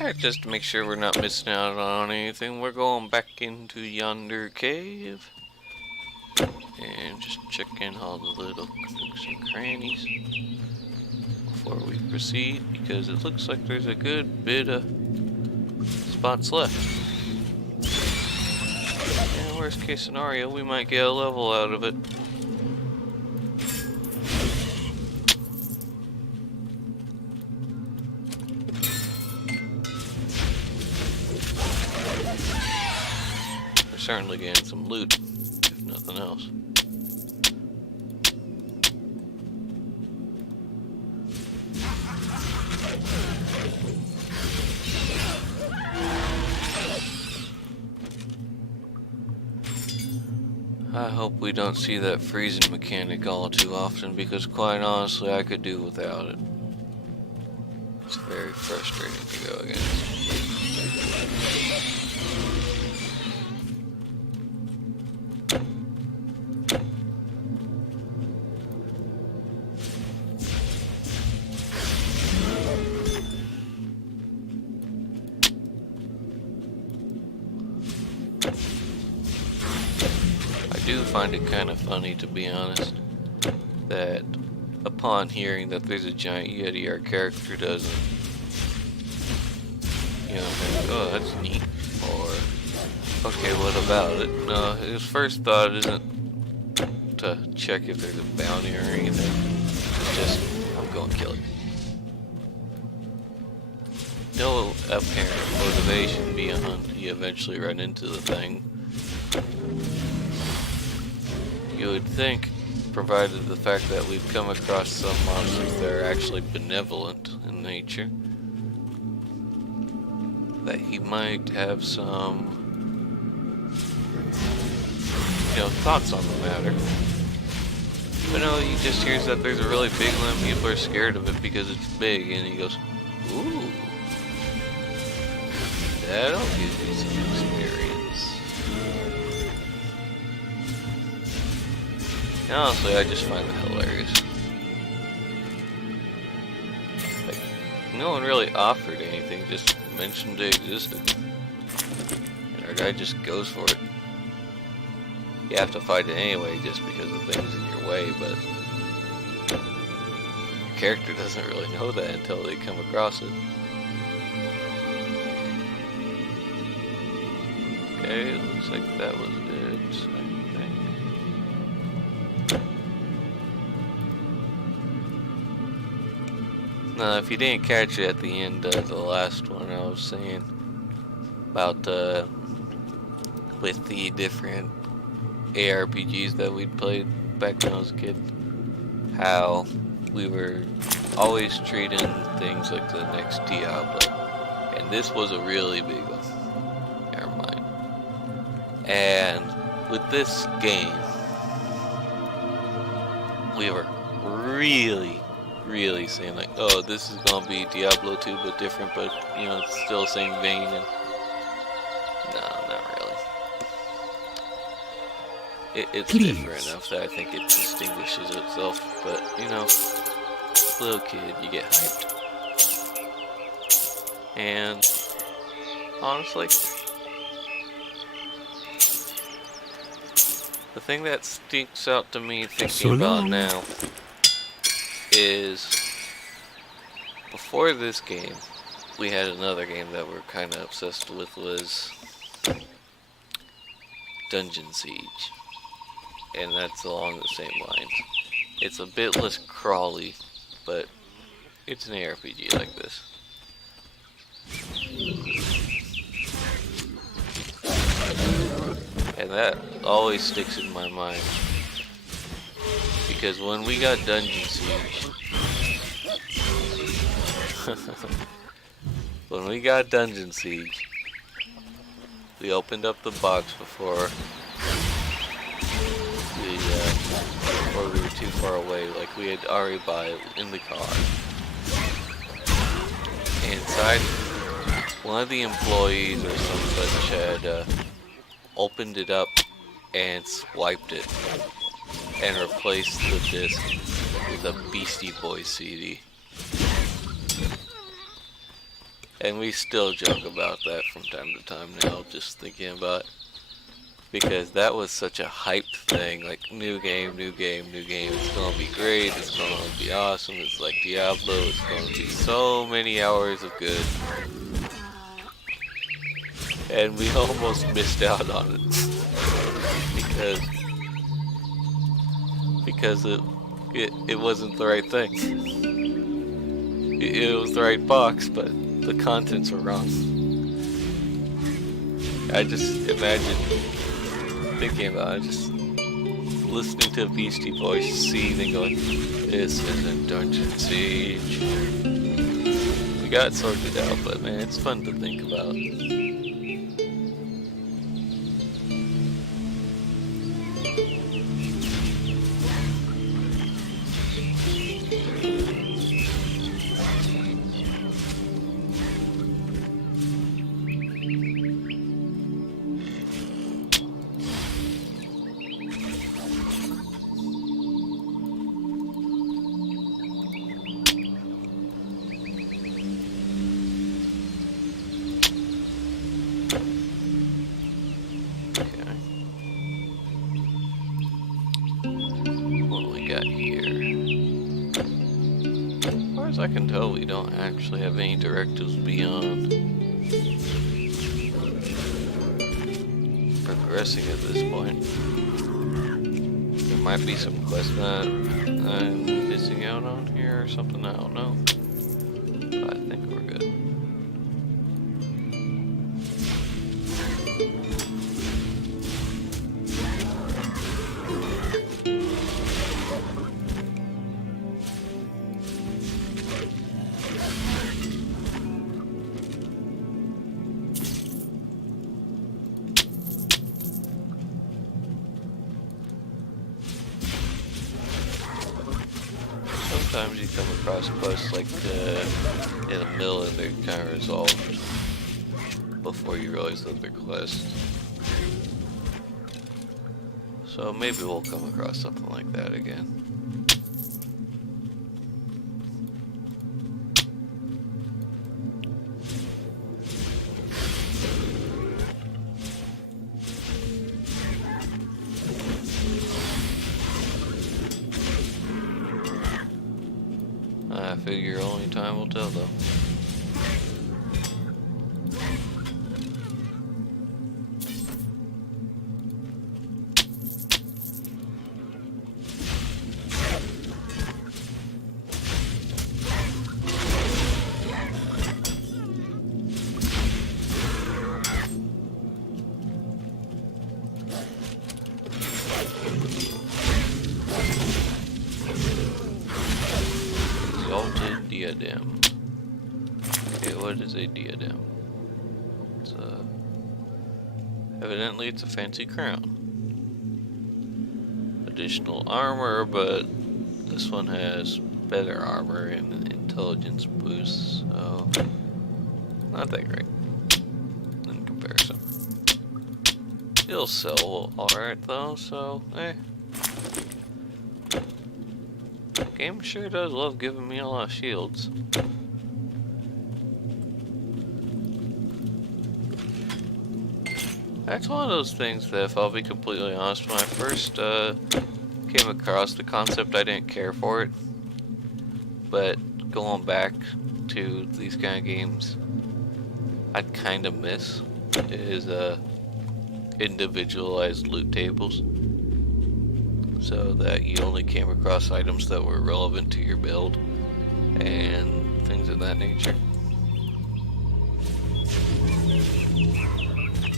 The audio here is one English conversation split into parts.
Alright, just to make sure we're not missing out on anything, we're going back into yonder cave. And just checking all the little nooks and crannies before we proceed, because it looks like there's a good bit of spots left. And worst case scenario, we might get a level out of it. We're certainly getting some loot, if nothing else. I hope we don't see that freezing mechanic all too often, because quite honestly I could do without it. It's very frustrating to go against. I do find it kind of funny, to be honest, that upon hearing that there's a giant Yeti, our character doesn't, think, oh, that's neat, or, okay, what about it? No, his first thought isn't to check if there's a bounty or anything. It's just, I'm going to kill it. No apparent motivation beyond you eventually run into the thing. You would think, provided the fact that we've come across some monsters that are actually benevolent in nature, that he might have some, thoughts on the matter. But no, he just hears that there's a really big one, people are scared of it because it's big, and he goes, ooh, that'll give you some experience. And honestly, I just find it hilarious. Like, no one really offered anything, just mentioned they existed. And our guy just goes for it. You have to fight it anyway just because the thing's in your way, but the character doesn't really know that until they come across it. Okay, it looks like that was it, I think. Now, if you didn't catch it at the end of the last one, I was saying about with the different ARPGs that we'd played back when I was a kid, how we were always treating things like the next Diablo, and this was a really big one. Never mind. And with this game, we were really saying like, oh, this is gonna be Diablo 2 but different, but it's still the same vein. And no, not really. It's different enough that I think it distinguishes itself, but little kid, you get hyped. And honestly, the thing that sticks out to me thinking about now is, before this game, we had another game that we're kind of obsessed with, was Dungeon Siege. And that's along the same lines. It's a bit less crawly, but it's an ARPG like this. And that always sticks in my mind. Because when we got Dungeon Siege, we opened up the box before we were too far away, like we had already bought it in the car. And inside, one of the employees or some such had opened it up and swiped it and replaced the disc with a Beastie Boys CD. And we still joke about that from time to time now, just thinking about it. Because that was such a hyped thing, like new game, new game, new game. It's gonna be great, it's gonna be awesome, it's like Diablo, it's gonna be so many hours of good. And we almost missed out on it. because it wasn't the right thing. It was the right box, but the contents were wrong. I just imagine thinking about it, just listening to a Beastie Boys scene and going, this isn't Dungeon Siege. We got it sorted out, but man, it's fun to think about. I can tell we don't actually have any directives beyond progressing at this point. There might be some quests that I'm missing out on here or something, I don't know. But I think we're good. Sometimes you come across quests like in the middle and they're kind of resolved before you realize that they're quests. So maybe we'll come across something like that again. I figure only time will tell, though. Diadem. Okay, what is a diadem? Evidently it's a fancy crown. Additional armor, but this one has better armor and an intelligence boost, so not that great in comparison. It'll sell alright though, so Game sure does love giving me a lot of shields. That's one of those things that, if I'll be completely honest, when I first came across the concept, I didn't care for it. But going back to these kind of games, I'd kind of miss is individualized loot tables, so that you only came across items that were relevant to your build and things of that nature.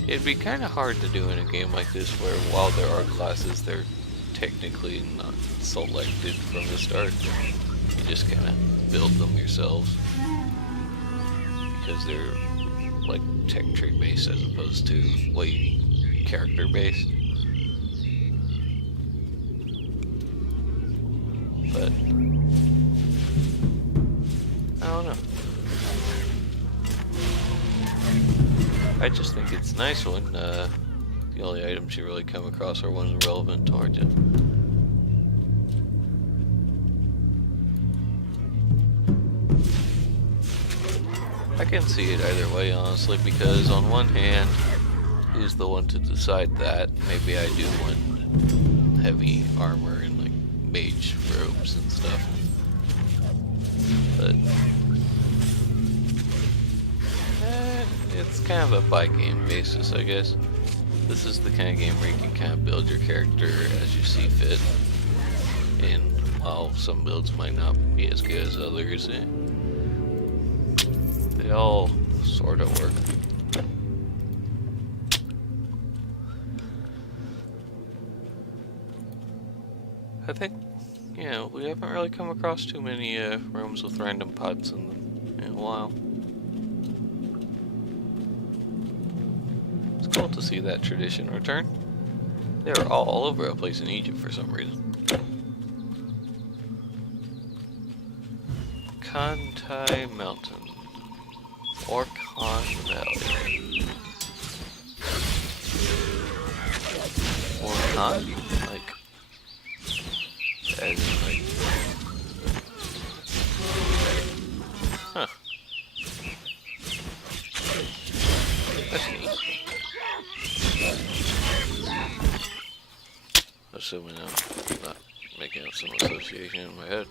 It'd be kind of hard to do in a game like this where, while there are classes, they're technically not selected from the start. You just kind of build them yourselves, because they're like tech tree based as opposed to character based. But I don't know. I just think it's nice when the only items you really come across are ones relevant towards you. I can see it either way, honestly, because on one hand, who's the one to decide that? Maybe I do want heavy armor and like mage robes and stuff. But it's kind of a by game basis, I guess. This is the kind of game where you can kind of build your character as you see fit. And while some builds might not be as good as others, they all sort of work. I think, yeah, we haven't really come across too many rooms with random pots in them in a while. It's cool to see that tradition return. They were all over the place in Egypt for some reason. Kantai Mountain. Or Khan Valley. Or Khan? Like, as in like... Huh. That's neat. Assuming I'm not making up some association in my head.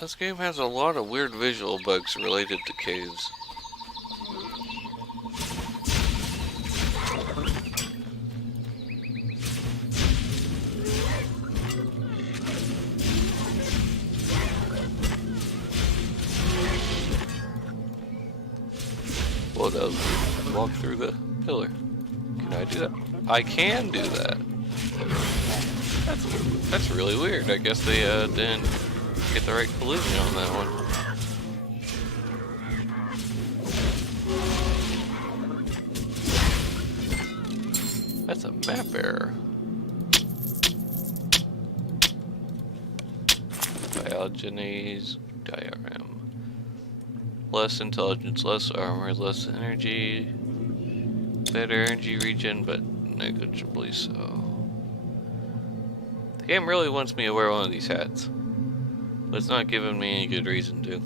This game has a lot of weird visual bugs related to caves. Well, that was walk through the pillar. Can I do that? I can do that. That's really weird. I guess they didn't get the right collision on that one. That's a map error. Diogenes diagram. Less intelligence, less armor, less energy. Better energy regen, but negligibly so. The game really wants me to wear one of these hats, but it's not giving me any good reason to.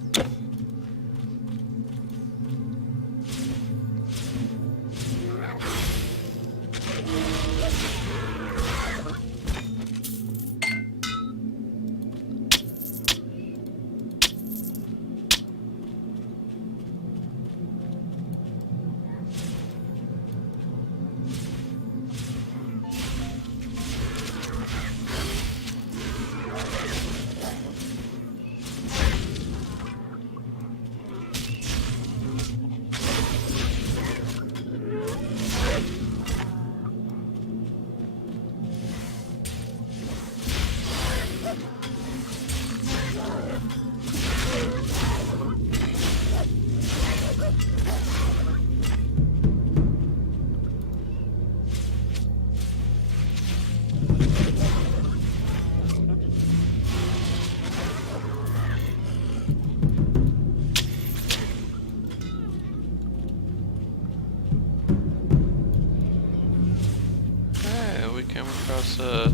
A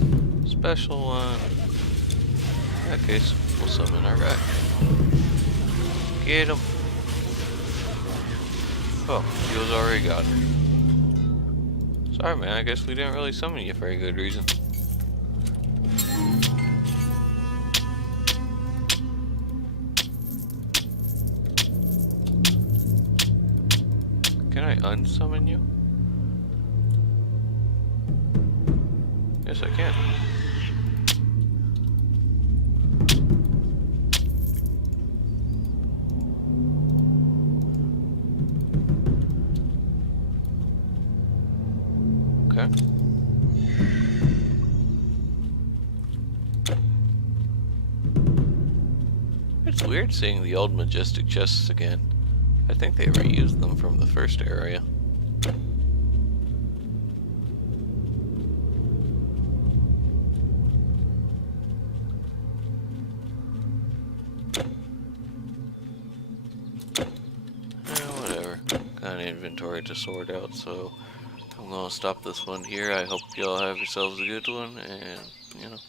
special one. In that case, we'll summon our guy. Get him. Oh, he was already gone. Sorry, man. I guess we didn't really summon you for a good reason. Can I unsummon you? Yes, I can. Okay. It's weird seeing the old majestic chests again. I think they reused them from the first area. Whatever. Got an inventory to sort out, so I'm gonna stop this one here. I hope y'all have yourselves a good one, and, you know.